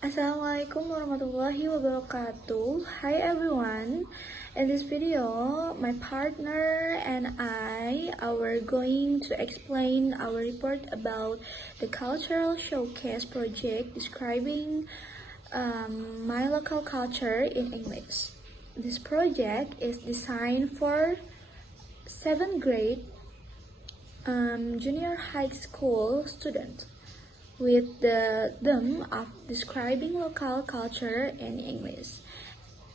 Assalamualaikum warahmatullahi wabarakatuh. Hi everyone. In this video, my partner and I are going to explain our report about the cultural showcase project describing my local culture in English. This project is designed for 7th grade junior high school students, with the theme of describing local culture in English.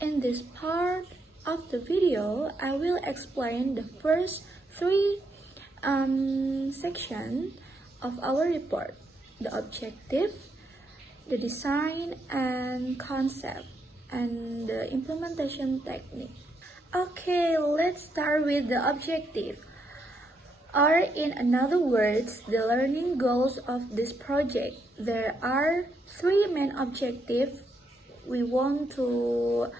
In this part of the video, I will explain the first three sections of our report: the objective, the design and concept, and the implementation technique. Okay, let's start with the objective. Or in other words, the learning goals of this project. There are three main objectives we want to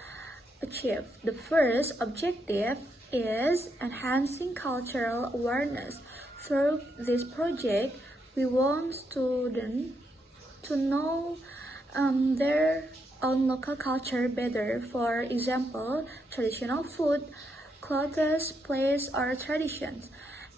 achieve. The first objective is enhancing cultural awareness. Through this project, we want students to know their own local culture better. For example, traditional food, clothes, place, or traditions.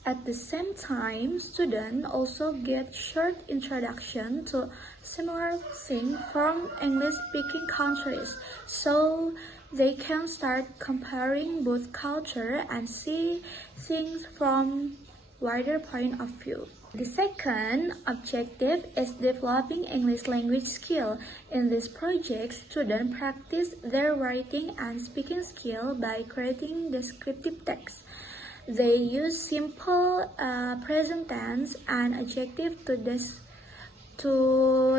At the same time, students also get short introduction to similar things from English-speaking countries, so they can start comparing both culture and see things from wider point of view. The second objective is developing English language skill. In this project, students practice their writing and speaking skill by creating descriptive text. They use simple present tense and adjective to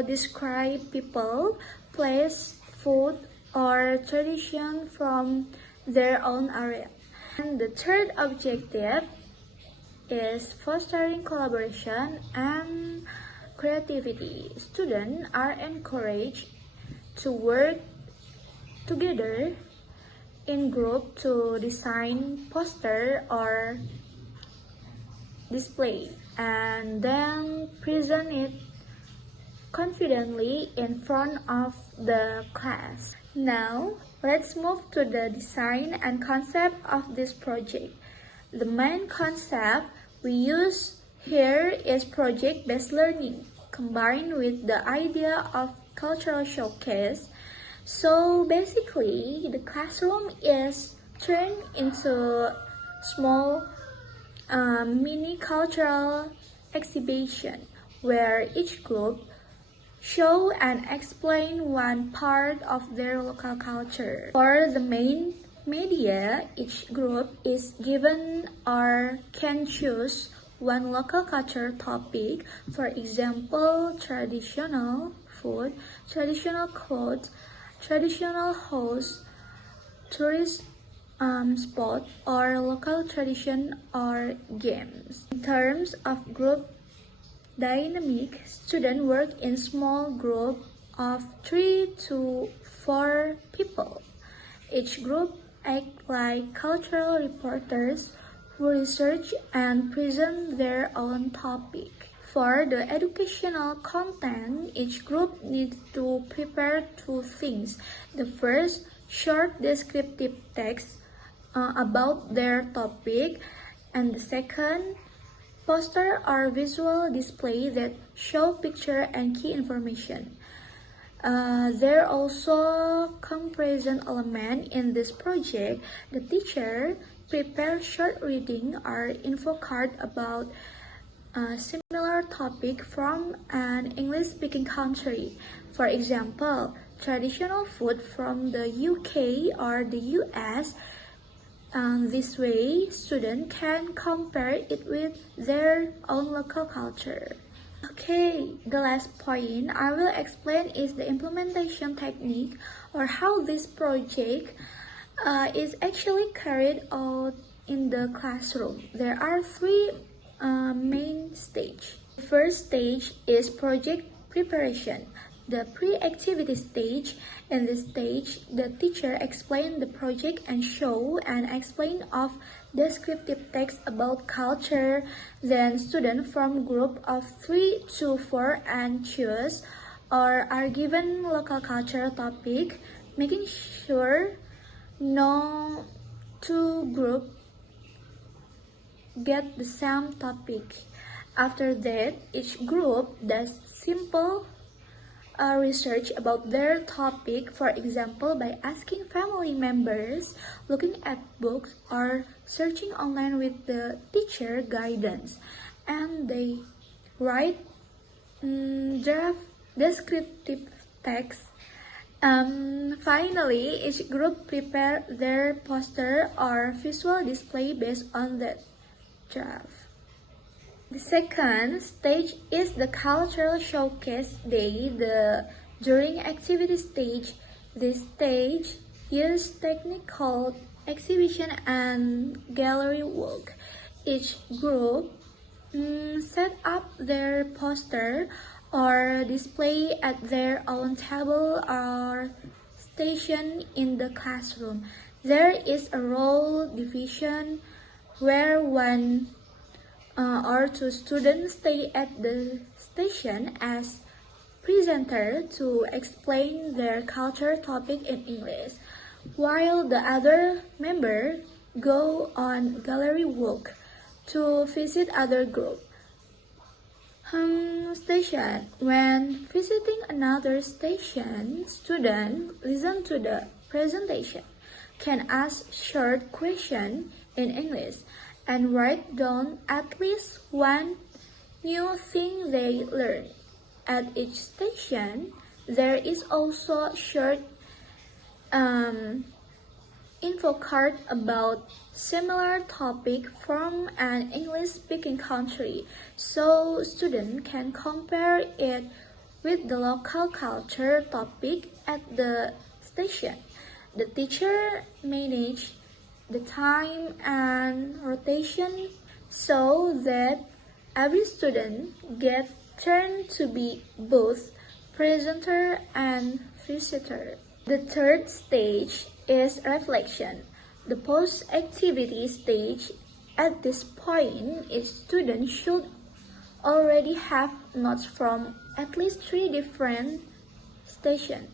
describe people, place, food, or tradition from their own area. And the third objective is fostering collaboration and creativity. Students are encouraged to work together in group to design poster or display and then present it confidently in front of the class. Now, let's move to the design and concept of this project. The main concept we use here is project-based learning, combined with the idea of cultural showcase. So basically, the classroom is turned into small mini cultural exhibition where each group show and explain one part of their local culture. For the main media, each group is given or can choose one local culture topic, for example, traditional food, traditional clothes, traditional house, tourist spot, or local tradition or games. In terms of group dynamic, students work in small group of 3 to 4 people. Each group act like cultural reporters who research and present their own topic. For the educational content, each group needs to prepare two things. The first, short descriptive text about their topic, and the second, poster or visual display that show picture and key information. There also comparison element in this project. The teacher prepares short reading or info card about similar topic from an English-speaking country. For example, traditional food from the UK or the US. This way, students can compare it with their own local culture. Okay, the last point I will explain is the implementation technique, or how this project is actually carried out in the classroom. There are three main stages. The first stage is project preparation, the pre-activity stage. In this stage, the teacher explains the project and show and explain of descriptive text about culture. Then students from group of 3 to 4 and choose or are given local culture topic, making sure no two groups get the same topic. After that, each group does simple research about their topic, for example, by asking family members, looking at books, or searching online with the teacher guidance. And they write draft descriptive text. Finally, each group prepare their poster or visual display based on the draft. The second stage is the cultural showcase day. During activity stage, this stage uses technique called exhibition and gallery walk. Each group set up their poster or display at their own table or station in the classroom. There is a role division where one or two students stay at the station as presenter to explain their culture topic in English, while the other member go on gallery walk to visit other group. Station. When visiting another station, students listen to the presentation, can ask short questions in English, and write down at least one new thing they learned. At each station, there is also a short info card about similar topic from an English-speaking country, so students can compare it with the local culture topic at the station. The teacher manages the time and rotation so that every student gets turn to be both presenter and visitor. The third stage is reflection. The post-activity stage. At this point, each student should already have notes from at least 3 different stations.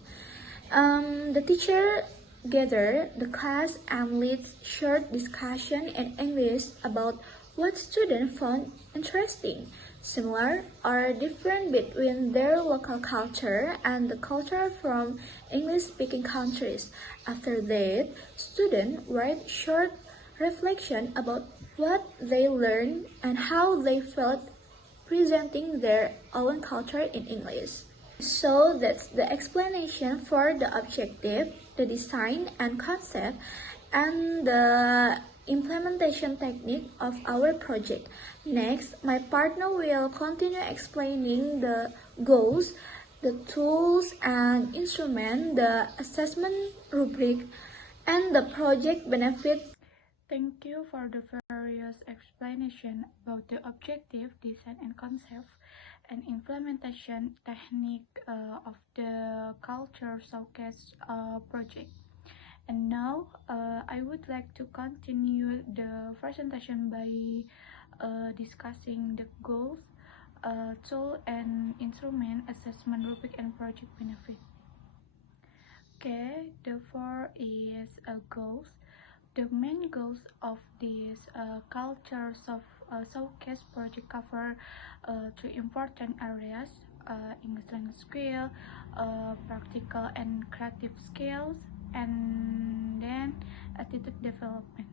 The teacher gather the class and leads short discussion in English about what students found interesting, similar or different between their local culture and the culture from English-speaking countries. After that, students write short reflection about what they learned and how they felt presenting their own culture in English. So that's the explanation for the objective, the design and concept, and the implementation technique of our project. Next, my partner will continue explaining the goals, the tools and instruments, the assessment rubric, and the project benefit. Thank you for the various explanation about the objective, design and concept, and implementation technique of the culture showcase project. And now I would like to continue the presentation by discussing the goals, tool and instrument, assessment rubric and project benefit. Okay, the four is goals. The main goals of this culture showcase project cover two important areas: English language skill, practical and creative skills, and then attitude development.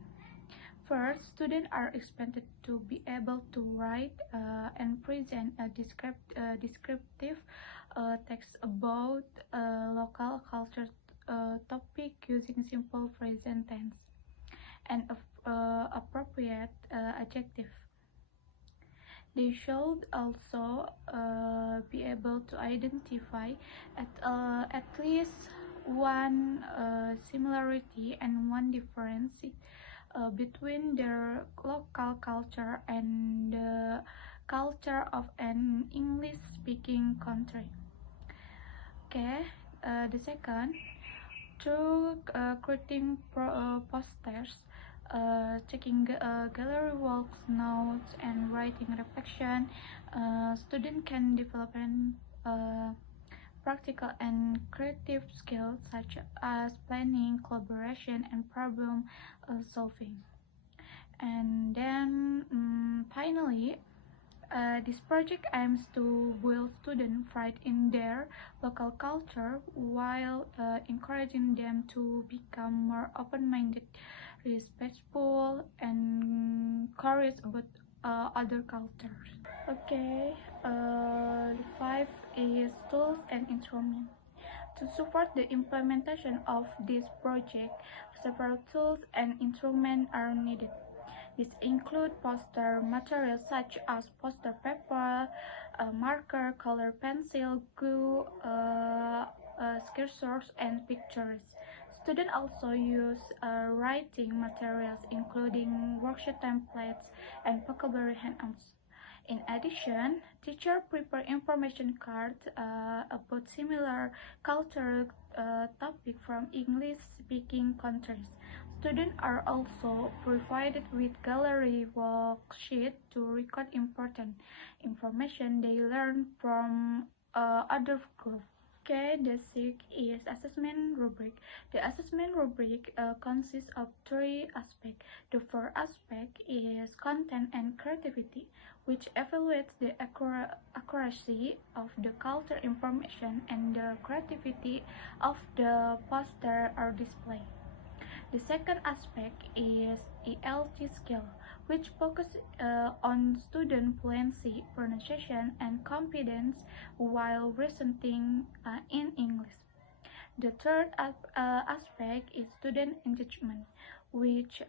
First, students are expected to be able to write and present a descriptive text about local culture topic using simple present tense and appropriate adjective. They should also be able to identify at least one similarity and one difference between their local culture and the culture of an English-speaking country. Okay, the second, through creating posters, checking gallery walks, notes, and writing reflection, students can develop practical and creative skills such as planning, collaboration, and problem solving. And then finally, this project aims to build student pride in their local culture while encouraging them to become more open-minded, respectful, and curious about other cultures. Okay, the five is tools and instruments. To support the implementation of this project, several tools and instruments are needed. These include poster materials such as poster paper, marker, color pencil, glue, cursors, and pictures. Students also use writing materials including worksheet templates and vocabulary handouts. In addition, teachers prepare information cards about similar cultural topics from English-speaking countries. Students are also provided with gallery worksheets to record important information they learn from other groups. Okay, the sixth is assessment rubric. The assessment rubric consists of three aspects. The first aspect is content and creativity, which evaluates the accuracy of the culture information and the creativity of the poster or display. The second aspect is ELT skill, which focuses on student fluency, pronunciation, and confidence while presenting in English. The third aspect is student engagement, which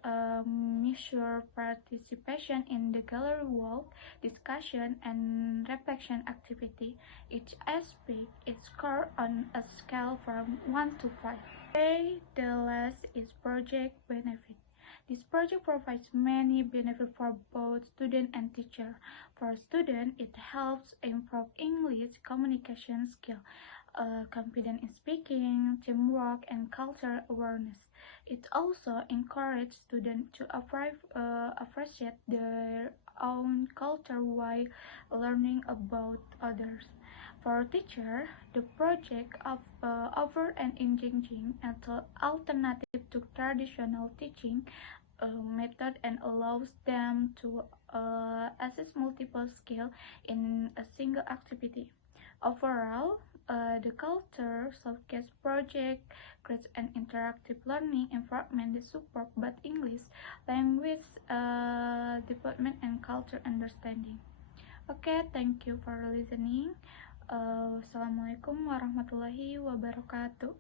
measures participation in the gallery walk, discussion, and reflection activity. Each aspect is scored on a scale from 1 to 5. Okay, the last is project benefit. This project provides many benefits for both student and teacher. For student, it helps improve English communication skill, confidence in speaking, teamwork, and cultural awareness. It also encourages students to appreciate their own culture while learning about others. For teacher, the project offers an engaging alternative to traditional teaching method and allows them to assess multiple skills in a single activity. Overall, the Culture Showcase project creates an interactive learning environment that supports both English language development and culture understanding. Okay, thank you for listening. Assalamualaikum warahmatullahi wabarakatuh.